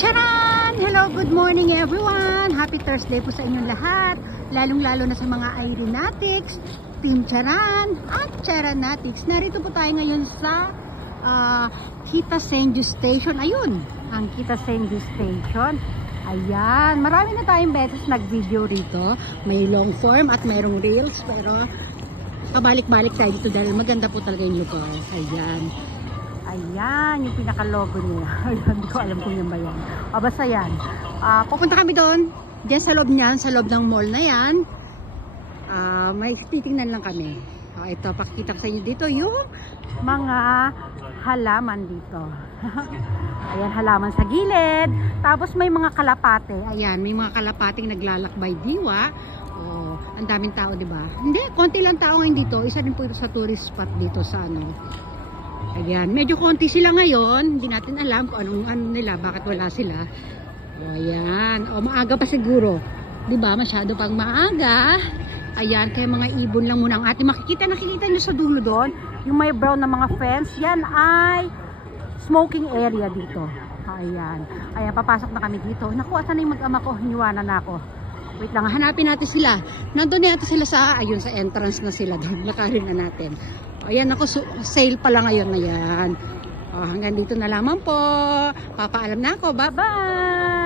Charan! Hello, good morning everyone! Happy Thursday po sa inyong lahat. Lalong-lalo na sa mga Aeronatics, Team Charan at Charanatics. Narito po tayo ngayon sa Kita-Senju Station. Ayun, ang Kita-Senju Station. Ayan, marami na tayong beses nag-video rito. May long form at mayroong reels, pero pabalik-balik tayo dito dahil maganda po talaga yung lugar. Ayan. Ayan, yung pinaka-logo niya. Hindi ko alam kung yan ba yan. O, basta yan. Pupunta kami doon. Diyan sa loob niyan, sa loob ng mall na yan. May titingnan lang kami. Ito, pakikita ko sa inyo dito yung mga halaman dito. Ayan, halaman sa gilid. Tapos may mga kalapate. Ayan, may mga kalapating naglalakbay diwa. Oh, ang daming tao, di ba? Hindi, konti lang tao ngayon dito. Isa din po ito sa tourist spot dito sa ano. Ayan, medyo konti sila ngayon. Hindi natin alam kung anong nila, bakit wala sila. O, ayan. O, maaga pa siguro. Diba? Masyado pang maaga. Ayan, kaya mga ibon lang muna ang ating makikita. Nakikita nyo sa dulo doon, yung may brown na mga fence. Yan ay smoking area dito. Ayan. Ayan, papasok na kami dito. Naku, asan na yung mag-ama ko? Hiniwanan na ako. Wait lang, hanapin natin sila. Nandun na natin sila sa, ayun, sa entrance na sila doon. Lakarin na natin. Ayan ako, sale pala ngayon. Ayan. Hanggang dito na lamang po. Papaalam na ako. Bye-bye!